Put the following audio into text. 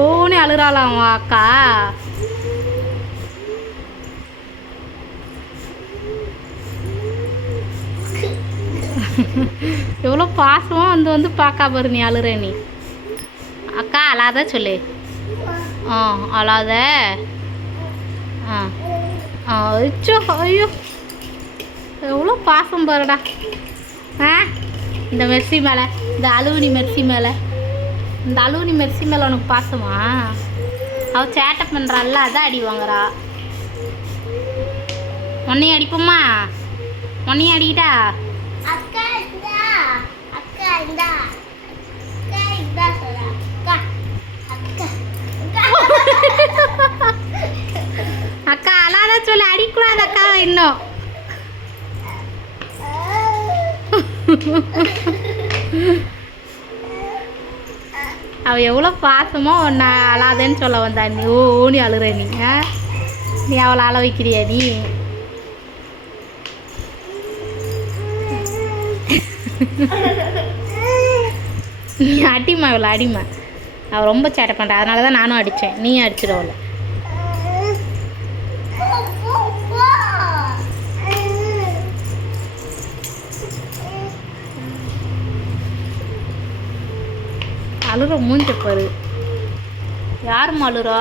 ஓனே அழுறாளாம் அக்கா. எவ்வளோ பாசமாக வந்து பார்க்க பாரு நீ அழுற நீ. அக்கா அழாத சொல்லு. அழாத. அச்சோ ஐயோ எவ்வளோ பாசம் பாருடா. இந்த மெர்சி மேலே, இந்த அலுவனி மெர்சி மேலே, இந்த அலுவனி மெர்சி மேலே உனக்கு பாசமா? அவள் சேட்டை பண்ணுறாள்ல, அதான் அடி வாங்குறா. உன்னையும் அடிப்போம்மா? உன்னையும் அடிக்கிட்டா? அக்கா அழாத சொல்லு, அடிக்கூடாது அக்கா இன்னும். அவள் எவ்வளோ பாசமாக ஒன்று அழாதேன்னு சொல்ல வந்தா நீ ஓனி அழுற நீ. நீ அவளை அழ வைக்கிறியா நீ? நீ அடிமா அவளை அடிமா. அவள் ரொம்ப சேட்டை பண்ணுறா, அதனால தான் நானும் அடித்தேன். நீயும் அடிச்சிடுவல. அழுற மூஞ்ச பாரு. யாரும்மா அழுறா?